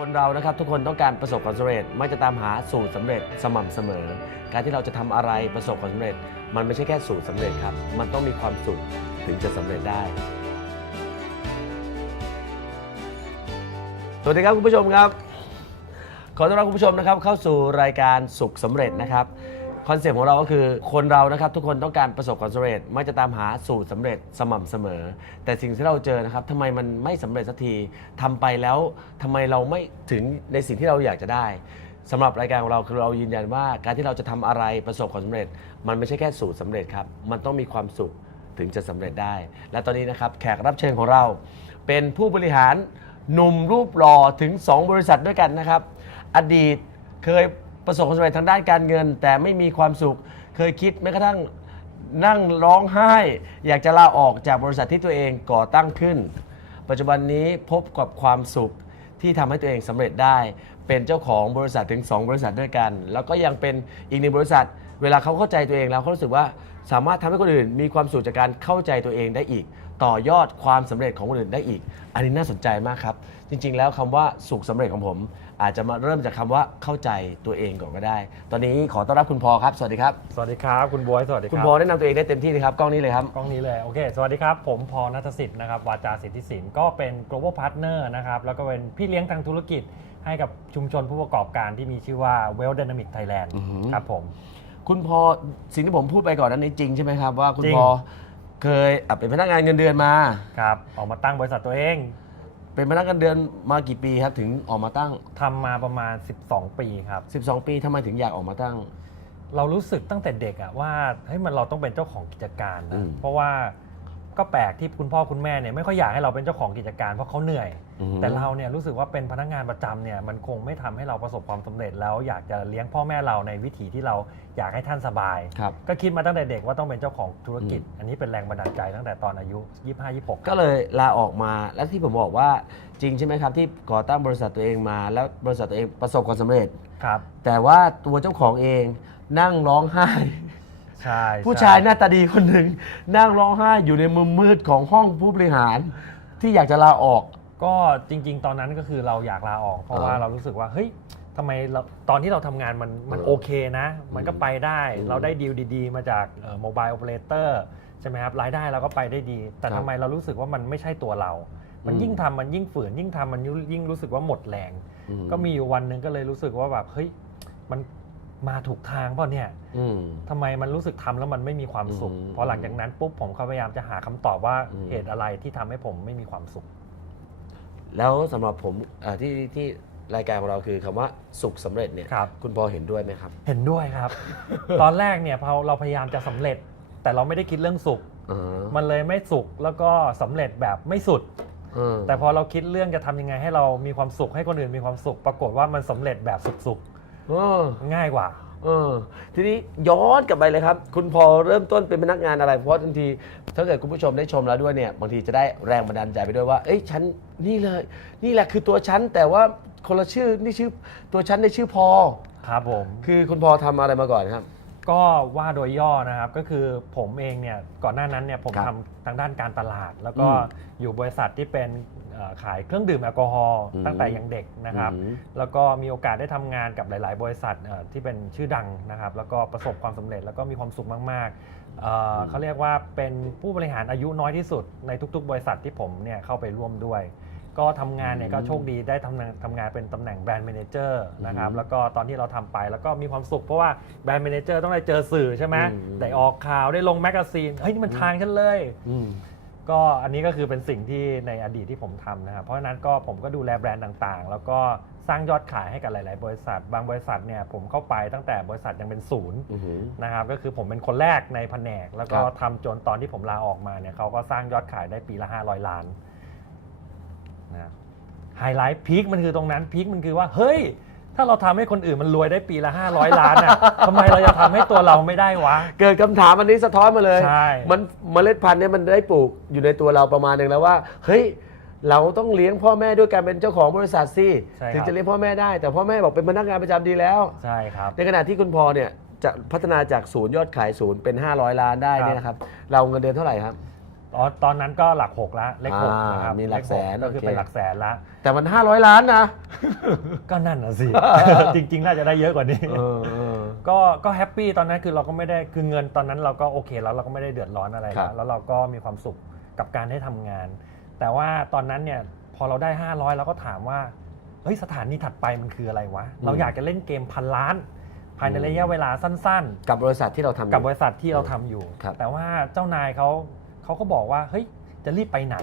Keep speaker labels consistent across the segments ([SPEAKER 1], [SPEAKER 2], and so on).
[SPEAKER 1] คนเรานะครับทุกคนต้องการประสบความสำเร็จไม่จะตามหาสูตรสำเร็จสม่ำเสมอ การที่เราจะทำอะไรประสบความสำเร็จ มันไม่ใช่แค่สูตรสำเร็จครับ มันต้องมีความสุขถึงจะสำเร็จได้ สวัสดีครับคุณผู้ชมครับ ขอต้อนรับคุณผู้ชมนะครับเข้าสู่รายการสุขสำเร็จนะครับ อนเซปต์ของเราก็คือคนเรานะครับทุกคนต้องการประสบความสำเร็จไมักจะตามหาสูตรสำเร็จสม่ำเสมอ แต่สิ่งที่เราเจอนะครับทำไมมันไม่สำเร็จสักทีทำไปแล้วทำไมเราไม่ถึงในสิ่งที่เราอยากจะได้สำหรับรายการของเราคือเรายืนยันว่า การที่เราจะทำอะไรประสบความสำเร็จ มันไม่ใช่แค่สูตรสำเร็จครับมันต้องมีความสุขถึงจะสำเร็จได้ และตอนนี้นะครับแขกรับเชิญของเรา เป็นผู้บริหารหนุ่มรูปหล่อถึง 2 บริษัทด้วยกันนะครับ อดีตเคย ประสบความสำเร็จทางด้านการเงิน แต่ไม่มีความสุขเคยคิดแม้กระทั่งนั่งร้องไห้ อยากจะลาออกจากบริษัทที่ตัวเองก่อตั้งขึ้น ปัจจุบันนี้พบกับความสุขที่ทำให้ตัวเองสำเร็จได้ เป็นเจ้าของบริษัทถึง 2 บริษัทด้วยกัน แล้วก็ยังเป็นอีกหนึ่งบริษัท เวลาเขาเข้าใจตัวเองแล้วเขารู้สึกว่าสามารถทำให้คนอื่น มีความสุขจากการเข้าใจตัวเองได้อีก ต่อยอดความสำเร็จของคนอื่นได้อีก อันนี้น่าสนใจมากครับ จริง ๆ แล้วคำว่าสุขสำเร็จของผม อาจจะมาเริ่มจากคำว่าเข้าใจตัวเองก่อนก็ได้ ตอนนี้ขอต้อนรับคุณพอครับ สวัสดีครับ
[SPEAKER 2] สวัสดีครับคุณบวยสวัสดีครับ
[SPEAKER 1] คุณพอแนะนำตัวเองได้เต็มที่เลยครับกล้องนี้เลยครับ
[SPEAKER 2] กล้องนี้เลยโอเค สวัสดีครับ ผมพอนัทสิทธิ์นะครับวาจาสิทธิสินก็เป็น global partner นะครับแล้วก็เป็นพี่เลี้ยงทางธุรกิจให้กับชุมชนผู้ประกอบการที่มีชื่อว่า Well Dynamic Thailand
[SPEAKER 1] อือหือ
[SPEAKER 2] ครับผม
[SPEAKER 1] คุณพอสิ่งที่ผมพูดไปก่อนนั้นนี้จริงใช่ไหมครับว่าคุณ
[SPEAKER 2] จริง
[SPEAKER 1] พอ เคยอะเป็นพนักงานเงินเดือนมา
[SPEAKER 2] ครับ ออกมาตั้งบริษัทตัวเอง
[SPEAKER 1] เป็นพนักงานเดือนมากี่ปีครับถึงออกมาตั้ง
[SPEAKER 2] ทำมาประมาณ 12 ปีครับ
[SPEAKER 1] 12 ปีทำไมถึงอยากออกมาตั้ง
[SPEAKER 2] เรารู้สึกตั้งแต่เด็กอะว่าเฮ้ยมันเราต้องเป็นเจ้าของกิจการ
[SPEAKER 1] อื
[SPEAKER 2] นะ
[SPEAKER 1] ม
[SPEAKER 2] เพราะว่า ก็แปลกที่คุณพ่อคุณแม่เนี่ยไม่ค่อยอยากให้เราเป็นเจ้าของกิจการเพราะเขาเหนื่อย
[SPEAKER 1] อือหือ
[SPEAKER 2] แต่เราเนี่ยรู้สึกว่าเป็นพนักงานประจำเนี่ยมันคงไม่ทำให้เราประสบความสำเร็จแล้วอยากจะเลี้ยงพ่อแม่เราในวิถีที่เราอยากให้ท่านสบาย
[SPEAKER 1] ครับ
[SPEAKER 2] ก็คิดมาตั้งแต่เด็กว่าต้องเป็นเจ้าของธุรกิจ อันนี้เป็นแรงบันดาลใจตั้งแต่ตอนอายุ 25 26
[SPEAKER 1] ก็เลยลาออกมาและที่ผมบอกว่าจริงใช่ไหมครับที่ก่อตั้งบริษัทตัวเองมา แล้วบริษัทตัวเองประสบความสำเร็จ
[SPEAKER 2] ครับ
[SPEAKER 1] แต่ว่าตัวเจ้าของเองนั่งร้องไห้
[SPEAKER 2] ใช่
[SPEAKER 1] ผู้ชายหน้าตาดีคนหนึ่งนั่งร้องไห้อยู่ในมุมมืดของห้องผู้บริหาร ที่อยากจะลาออก
[SPEAKER 2] ก็จริง ๆ ตอนนั้นก็คือเราอยากลาออก เพราะว่า
[SPEAKER 1] อ่า
[SPEAKER 2] เรารู้สึกว่าเฮ้ยทำไมเราตอนที่เราทำงานมันมัน
[SPEAKER 1] เออ
[SPEAKER 2] โอเคนะ มันก็ไปได้
[SPEAKER 1] อืม
[SPEAKER 2] เราได้ดีลดีๆ มาจากโมบายโอเปอเรเตอร์ใช่ไหมครับรายได้เราก็ไปได้ดี แต่
[SPEAKER 1] ครับ
[SPEAKER 2] ทำไมเรารู้สึกว่ามันไม่ใช่ตัวเรา มัน
[SPEAKER 1] อืม
[SPEAKER 2] ยิ่งทำมันยิ่งฝืนยิ่งทำมันยิ่งรู้สึกว่าหมดแรง
[SPEAKER 1] อื
[SPEAKER 2] ก็มีอยู่วันหนึ่งก็เลยรู้สึกว่าแบบเฮ้ยมัน มาถูกทางเปล่าเนี่ย
[SPEAKER 1] อืม
[SPEAKER 2] ทำไมมันรู้สึกทำแล้วมันไม่มีความสุข
[SPEAKER 1] อืม
[SPEAKER 2] พอหลังจากนั้นปุ๊บผมก็พยายามจะหาคำตอบว่า
[SPEAKER 1] อืม
[SPEAKER 2] เหตุอะไรที่ทำให้ผมไม่มีความสุข
[SPEAKER 1] แล้วสำหรับผมเอ่อที่ที่รายการของเราคือคำว่าสุขสำเร็จเนี่ย
[SPEAKER 2] ครับ
[SPEAKER 1] คุณพอเห็นด้วยไหมครับ
[SPEAKER 2] เห็นด้วยครับ ตอนแรกเนี่ยพอเราพยายามจะสำเร็จ แต่เราไม่ได้คิดเรื่องสุข
[SPEAKER 1] อ่า
[SPEAKER 2] มันเลยไม่สุขแล้วก็สำเร็จแบบไม่สุด
[SPEAKER 1] เออ
[SPEAKER 2] แต่พอเราคิดเรื่องจะทำยังไงให้เรามีความสุขให้คนอื่นมีความสุข ปรากฏว่ามันสำเร็จแบบสุข
[SPEAKER 1] เออ
[SPEAKER 2] ๆง่ายกว่า
[SPEAKER 1] เออทีนี้ย้อนกลับไปเลยครับ คุณพอเริ่มต้นเป็นพนักงานอะไร เพราะบางทีถ้าเกิดคุณผู้ชมได้ชมแล้วด้วยเนี่ยบางทีจะได้แรงบันดาลใจไปด้วยว่า เอ้ยฉันนี่เลย นี่แหละคือตัวฉันแต่ว่าคนละชื่อนี่ชื่อตัวฉันในชื่อพอ
[SPEAKER 2] ครับผม
[SPEAKER 1] คือคุณพอทำอะไรมาก่อนครับ
[SPEAKER 2] ก็ว่าโดยย่อนะครับก็คือผมเองเนี่ยก่อนหน้านั้นเนี่ยผม
[SPEAKER 1] ครับ
[SPEAKER 2] ทำทางด้านการตลาด แล้วก็
[SPEAKER 1] อืม
[SPEAKER 2] อยู่บริษัทที่เป็นเอ่อขายเครื่องดื่มแอลกอฮอล์
[SPEAKER 1] อืม
[SPEAKER 2] ตั้งแต่ยังเด็กนะครับ
[SPEAKER 1] อืม
[SPEAKER 2] แล้วก็มีโอกาสได้ทำงานกับหลาย ๆ บริษัทเอ่อที่เป็นชื่อดังนะครับ แล้วก็ประสบความสำเร็จแล้วก็มีความสุขมากๆเอ่อเขาเรียกว่าเป็นผู้บริหารอายุน้อยที่สุดในทุก ๆ บริษัทที่ผมเนี่ยเข้าไปร่วมด้วย ก็ทำงานเนี่ยก็โชคดีได้ทำงานทำงานเป็นตำแหน่งแบรนด์ a ม a นเจอร์นะครับ
[SPEAKER 1] อืม
[SPEAKER 2] แล้วก็ตอนที่เราทำไปแล้วก็มีความสุขเพราะว่าแบรนด์ a ม a นเจอร์ต้องได้เจอสื่อใช่ไหม
[SPEAKER 1] อืม
[SPEAKER 2] ได้ออกข่าวได้ลงแมกกาซีนเฮ้ยนี่มันทางฉันเลย
[SPEAKER 1] อืม
[SPEAKER 2] ก็อันนี้ก็คือเป็นสิ่งที่ในอดีตที่ผมทำนะครับ เพราะฉะนั้นก็ผมก็ดูแลแบรนด์ต่างๆ แล้วก็สร้างยอดขายให้กับหลาย ๆ บริษัท บางบริษัทเนี่ยผมเข้าไปตั้งแต่บริษัทยังเป็นศูนย์
[SPEAKER 1] อืม
[SPEAKER 2] นะครับ ก็คือผมเป็นคนแรกในแผนก แล้วก็
[SPEAKER 1] ครับ
[SPEAKER 2] ทำจนตอนที่ผมลาออกมาเนี่ยเขาก็สร้างยอดขายได้ปีละ 500 ล้าน นะไฮไลท์พีคมันคือตรงนั้นพีคมันคือว่า เฮ้ย ถ้าเราทำให้คนอื่นมันรวยได้ปีละ 500 ล้านน่ะ ทำไมเราจะทำให้ตัวเราไม่ได้วะ
[SPEAKER 1] เกิดคำถามอันนี้สะท้อนมาเลย
[SPEAKER 2] ใช่
[SPEAKER 1] มันเมล็ดพันธุ์เนี่ยมันได้ปลูกอยู่ในตัวเราประมาณหนึ่งแล้วว่า เฮ้ย เราต้องเลี้ยงพ่อแม่ด้วยการเป็นเจ้าของบริษัทสิ
[SPEAKER 2] ใช่ครับ
[SPEAKER 1] ถึงจะเลี้ยงพ่อแม่ได้ แต่พ่อแม่บอกเป็นพนักงานประจำดีแล้ว
[SPEAKER 2] ใช่ครับ
[SPEAKER 1] ในขณะที่คุณพอเนี่ยจะพัฒนาจากศูนย์ยอดขายศูนย์เป็น 500 ล้านได้
[SPEAKER 2] ครับ
[SPEAKER 1] เนี่ยนะครับ เราเงินเดือนเท่าไหร่ครับ
[SPEAKER 2] อ๋อตอนนั้นก็หลักหกละเลขหก
[SPEAKER 1] อ่า
[SPEAKER 2] นะครับ
[SPEAKER 1] มีหลักแสน
[SPEAKER 2] เขก็คือ
[SPEAKER 1] โอเค
[SPEAKER 2] เป็นหลักแสนละ
[SPEAKER 1] แต่มัน 500 ล้านนะ
[SPEAKER 2] ก็นั่นน่ะสิ จริง ๆ น่าจะได้เยอะกว่านี้
[SPEAKER 1] เออเออ
[SPEAKER 2] ก็ก็แฮปปี้ตอนนั้นคือเราก็ไม่ได้คือเงินตอนนั้นเราก็โอเคแล้วเราก็ไม่ได้เดือดร้อนอะไร
[SPEAKER 1] ครั
[SPEAKER 2] แล้
[SPEAKER 1] บ
[SPEAKER 2] วแล้วเราก็มีความสุขกับการได้ทำงาน แต่ว่าตอนนั้นเนี่ยพอเราได้ 500เราก็ถามว่าเฮ้ยสถานีถัดไปมันคืออะไรวะ เราอยากจะเล่นเกมพันล้าน ภายในระยะเวลาสั้น ๆ
[SPEAKER 1] กับบริษัทที่เราทำอยู่
[SPEAKER 2] กับบริษัทที่เราทำอยู่
[SPEAKER 1] ครับ
[SPEAKER 2] แต่ว่าเจ้านายเขา เขาก็บอกว่าเฮ้ยจะรีบไปไหน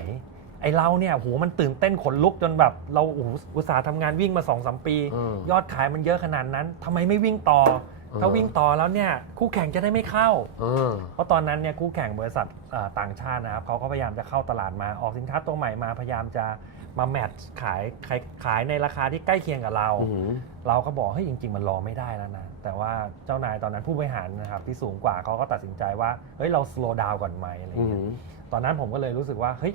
[SPEAKER 2] ไอเราเนี่ยโหมันตื่นเต้นขนลุกจนแบบ เราโอ้โหอุตสาห์ทำงานวิ่งมา2อสปี
[SPEAKER 1] อืม
[SPEAKER 2] ยอดขายมันเยอะขนาดนั้นทำไมไม่วิ่งต่อ
[SPEAKER 1] อืม
[SPEAKER 2] ถ้าวิ่งต่อแล้วเนี่ยคู่แข่งจะได้ไม่เข้า
[SPEAKER 1] เออ
[SPEAKER 2] เพราะตอนนั้นเนี่ยคู่แข่งบริษัทอ่าต่างชาตินะครับเขาก็พยายามจะเข้าตลาดมาออกสินค้าตัวใหม่มาพยายามจะมาแมทช์ขายขายขายในราคาที่ใกล้เคียงกับเรา
[SPEAKER 1] อื้อหือ
[SPEAKER 2] เราก็บอกเฮ้ยจริง ๆ มันรอไม่ได้แล้วนะ แต่ว่าเจ้านายตอนนั้นผู้บริหารนะครับที่สูงกว่าเขาก็ตัดสินใจว่าเฮ้ยเรา slow down ก่อนไหมอะไร
[SPEAKER 1] อื้อ
[SPEAKER 2] เงี้
[SPEAKER 1] หื
[SPEAKER 2] ย
[SPEAKER 1] อ
[SPEAKER 2] ตอนนั้นผมก็เลยรู้สึกว่าเฮ้ย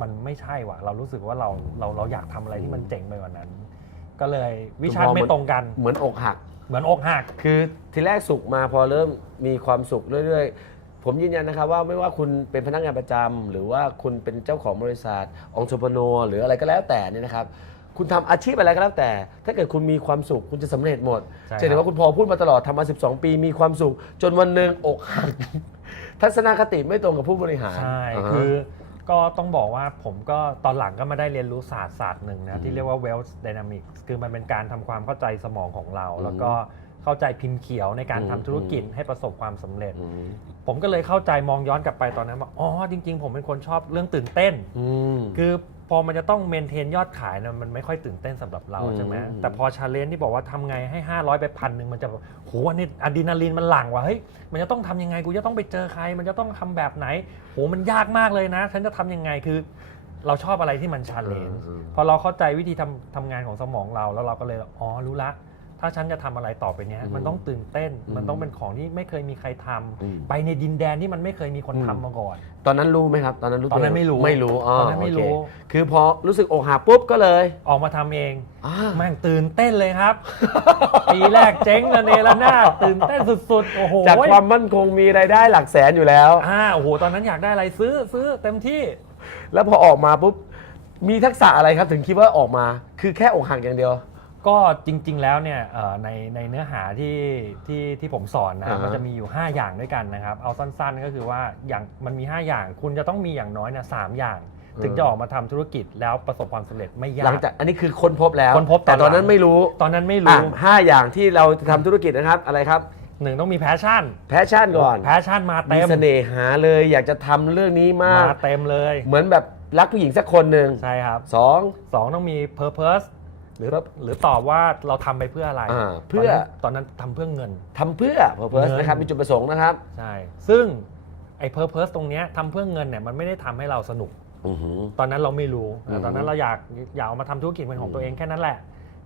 [SPEAKER 2] มันไม่ใช่ว่ะเรารู้สึกว่าเราเราเราอยากทำอะไรที่มันเจ๋งไปกว่านั้น ก็เลยวิชาไม่ตรงกัน
[SPEAKER 1] เหมือนอกหัก
[SPEAKER 2] เหมือนอกหัก
[SPEAKER 1] คือทีแรกสุขมาพอเริ่มมีความสุขเรื่อยๆ ผมยืนยันนะครับว่าไม่ว่าคุณเป็นพนักงานประจำหรือว่าคุณเป็นเจ้าของบริษัทองค์ชพโนหรืออะไรก็แล้วแต่เนี่ยนะครับ คุณทำอาชีพอะไรก็แล้วแต่ ถ้าเกิดคุณมีความสุขคุณจะสำเร็จหมด
[SPEAKER 2] ใช่ครับ
[SPEAKER 1] จะเห็นว่าคุณพอพูดมาตลอดทำมา 12 ปีมีความสุข จนวันหนึ่งอกหัก ทัศนคติไม่ตรงกับผู้บริหาร
[SPEAKER 2] ใช่า
[SPEAKER 1] ฮะ
[SPEAKER 2] คือ ก็ต้องบอกว่าผมก็ตอนหลังก็มาได้เรียนรู้ศาสตร์ศาสตร์หนึ่ง
[SPEAKER 1] อื
[SPEAKER 2] นะ
[SPEAKER 1] ม
[SPEAKER 2] ที่เรียกว่า wealth dynamics คือมันเป็นการทำความเข้าใจสมองของเรา
[SPEAKER 1] อืม
[SPEAKER 2] แล้วก็เข้าใจพิมพ์เขียวในการ
[SPEAKER 1] อืม
[SPEAKER 2] ทำธุรกิจให้ประสบความสำเร็จ
[SPEAKER 1] อืม
[SPEAKER 2] ผมก็เลยเข้าใจมองย้อนกลับไปตอนนั้นว่าอ๋อจริง ๆ ผมเป็นคนชอบเรื่องตื่นเต้น
[SPEAKER 1] อืม
[SPEAKER 2] คือพ อมันจะต้องเมนเทนยอดขายนะมันไม่ค่อยตื่นเต้นสำหรับเรา
[SPEAKER 1] อืม
[SPEAKER 2] ใช่ไหม
[SPEAKER 1] อืม
[SPEAKER 2] แต่พอชาเลนจ์ที่บอกว่าทำไงให้ 500 ไปพันหนึ่งมันจะแบบโหอันนี้อะดรีนาลีนมันหลั่งว่ะเฮ้ยมันจะต้องทำยังไงกูจะต้องไปเจอใคร มันจะต้องทำแบบไหนโหมันยากมากเลยนะ ฉันจะทำยังไงคือ เราชอบอะไรที่มันชาเลนจ์
[SPEAKER 1] อืม
[SPEAKER 2] พอเราเข้าใจวิธีทำทำงานของสมองเราแล้วเราก็เลยอ๋อรู้ละ ถ้าฉันจะทำอะไรต่อไปเนี้ย
[SPEAKER 1] อืม
[SPEAKER 2] มันต้องตื่นเต้น
[SPEAKER 1] อืม
[SPEAKER 2] มันต้องเป็นของที่ไม่เคยมีใครทำ
[SPEAKER 1] อืม
[SPEAKER 2] ไปในดินแดนที่มันไม่เคยมีคน
[SPEAKER 1] อืม
[SPEAKER 2] ทำมาก่อน
[SPEAKER 1] ตอนนั้นรู้ไหมครับ ตอนนั้นรู้
[SPEAKER 2] ตอนนั้น
[SPEAKER 1] ว
[SPEAKER 2] ไม่รู้
[SPEAKER 1] ไม่รู้อ๋อ
[SPEAKER 2] ตอนนั้นไม่รู้
[SPEAKER 1] โอเคคือพอรู้สึกอกหักปุ๊บก็เลย
[SPEAKER 2] ออกมาทำเอง
[SPEAKER 1] อ่า
[SPEAKER 2] แม่งตื่นเต้นเลยครับปีแรกเจ๊งระเนระนาดตื่นเต้นสุดๆโอ้โห
[SPEAKER 1] จากความมั่นคงมีรายได้หลักแสนอยู่แล้ว
[SPEAKER 2] อ่าโอ้โหตอนนั้นอยากได้อะไรซื้อซื้อเต็มที่
[SPEAKER 1] แล้วพอออกมาปุ๊บมีทักษะอะไรครับถึงคิดว่าออกมา คือแค่อกหักอย่างเดียว
[SPEAKER 2] ก็จริง ๆ แล้วเนี่ยเอ่อในในเนื้อหาที่ที่ที่ผมสอนนะ
[SPEAKER 1] อ่าฮะ
[SPEAKER 2] มันจะมีอยู่ 5 อย่างด้วยกันนะครับ เอาสั้นๆ ก็คือว่าอย่างมันมี 5 อย่าง คุณจะต้องมีอย่างน้อยเนี่ยสามอย่าง ถึงจะออกมาทำธุรกิจแล้วประสบความสำเร็จไม่ยา
[SPEAKER 1] หลัง
[SPEAKER 2] ก
[SPEAKER 1] จากอันนี้คือค้นพบแล้ว
[SPEAKER 2] ค้นพบตอน
[SPEAKER 1] แต่ตอนนั้น
[SPEAKER 2] หลัง
[SPEAKER 1] ไม่รู้
[SPEAKER 2] ตอนนั้นไม่
[SPEAKER 1] อะ
[SPEAKER 2] รู้
[SPEAKER 1] ห้าอย่างที่เราจะทำธุรกิจนะครับอะไรครับ
[SPEAKER 2] หนึ่งต้องมีแพชชั่น
[SPEAKER 1] แพชชั่นก่อน
[SPEAKER 2] แพชชั่นมา
[SPEAKER 1] มี
[SPEAKER 2] เต็ม
[SPEAKER 1] เสน่หาเลยอยากจะทำเรื่องนี้มาก
[SPEAKER 2] มาเต็มเลย
[SPEAKER 1] เหมือนแบบรักผู้หญิงสักคนหนึ่ง
[SPEAKER 2] ใช่ครับ
[SPEAKER 1] สอง
[SPEAKER 2] สองต้องมี purpose หรือหรือตอบว่าเราทำไปเพื่ออะไร
[SPEAKER 1] อ่าเพื่อ
[SPEAKER 2] ตอนนั้นตอนนั้นทำเพื่อเงิน
[SPEAKER 1] ทำเพื่อ purpose
[SPEAKER 2] เงิน
[SPEAKER 1] นะครับมีจุดประสงค์นะครับ
[SPEAKER 2] ใช่ซึ่งไอ้ purpose ตรงเนี้ยทำเพื่อเงินเนี่ยมันไม่ได้ทำให้เราสนุก
[SPEAKER 1] อือหือ
[SPEAKER 2] ตอนนั้นเราไม่รู้
[SPEAKER 1] อืม
[SPEAKER 2] ตอนนั้นเราอยากอยากเอามาทำธุรกิจเป็นของตัวเองแค่นั้นแหละ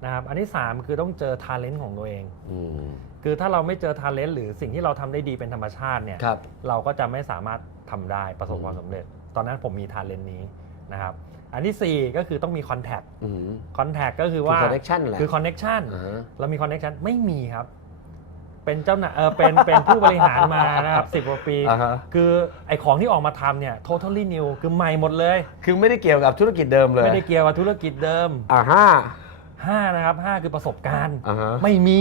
[SPEAKER 2] นะครับอันที่ 3 คือต้องเจอ talent ของตัวเอง
[SPEAKER 1] อืม
[SPEAKER 2] คือถ้าเราไม่เจอ talent หรือสิ่งที่เราทำได้ดีเป็นธรรมชาติเนี่ย
[SPEAKER 1] ครับ
[SPEAKER 2] เราก็จะไม่สามารถทำได้ประสบความสำเร็จ ตอนนั้นผมมี talent นี้นะครับอันที่ 4 ก็คือต้องมี contact
[SPEAKER 1] อือหือ
[SPEAKER 2] contact ก็คือ
[SPEAKER 1] คือ
[SPEAKER 2] ว่า
[SPEAKER 1] connection แหละ
[SPEAKER 2] คือ connection
[SPEAKER 1] อ่าฮะ
[SPEAKER 2] เรามี connection ไม่มีครับ เป็นเจ้าหน้าเออเป็นเป็นผู้บริหารมานะครับสิบกว่าปี
[SPEAKER 1] อ่าฮะ
[SPEAKER 2] คือไอของที่ออกมาทำเนี่ย totally new คือใหม่หมดเลย
[SPEAKER 1] คือไม่ได้เกี่ยวกับธุรกิจเดิมเลย
[SPEAKER 2] ไม่ได้เกี่ยวกับธุรกิจเดิม
[SPEAKER 1] อ่าห้า
[SPEAKER 2] 5นะครับ5คือประสบการณ์
[SPEAKER 1] อ่าฮะ
[SPEAKER 2] ไม่มี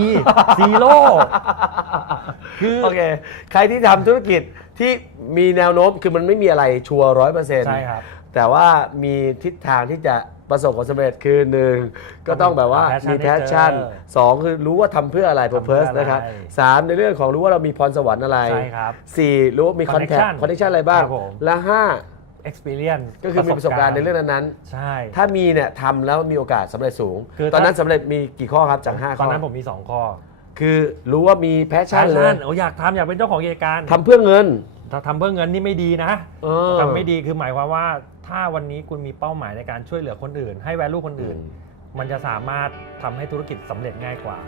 [SPEAKER 2] ซีโร่คือ
[SPEAKER 1] โอเคใครที่ทำธุรกิจที่มีแนวโน้มคือมันไม่มีอะไรชัวร้อยเปอร์เซ็นต์
[SPEAKER 2] ใช่ครับ
[SPEAKER 1] แต่ว่ามีทิศทางที่จะประสบความสำเร็จคือหนึ่งก็ต้องแบบว่า
[SPEAKER 2] passion
[SPEAKER 1] มีแพชชั่น
[SPEAKER 2] ให้เจอ
[SPEAKER 1] สองคือรู้ว่าทำเพื่ออะไร
[SPEAKER 2] ทำเพื่อ
[SPEAKER 1] purpose
[SPEAKER 2] อะไร
[SPEAKER 1] นะครับสามในเรื่องของรู้ว่าเรามีพรสวรรค์อะไร
[SPEAKER 2] ใช่ครับ
[SPEAKER 1] สี่รู้ว่ามี contact
[SPEAKER 2] connection
[SPEAKER 1] connection อะไรบ้าง
[SPEAKER 2] ครับผม
[SPEAKER 1] และห้า
[SPEAKER 2] experience
[SPEAKER 1] ก็คือมีประสบการณ์ในเรื่องนั้น
[SPEAKER 2] ใช่
[SPEAKER 1] ๆถ้ามีเนี่ยทำแล้วมีโอกาสสำเร็จสูง
[SPEAKER 2] คือ
[SPEAKER 1] ตอนนั้น
[SPEAKER 2] ถ้า
[SPEAKER 1] สำเร็จมีกี่ข้อครับจากห้า
[SPEAKER 2] ต
[SPEAKER 1] ข้
[SPEAKER 2] อน
[SPEAKER 1] อ
[SPEAKER 2] นั้นผมมี 2 ข้อ
[SPEAKER 1] คือรู้ว่ามีแพชชั่นเลย
[SPEAKER 2] passion โอ้อยากทำอยากเป็นเจ้าของกิจการ
[SPEAKER 1] ทำเพื่อเงิน
[SPEAKER 2] ถ้าทำเพื่อเงินนี่ไม่ดีนะ
[SPEAKER 1] เออ
[SPEAKER 2] ทำไม่ดีคือหมายความว่า ถ้าวันนี้คุณมีเป้าหมายในการช่วยเหลือคนอื่น ให้ value คนอื่น มันจะสามารถทำให้ธุรกิจสำเร็จง่ายกว่า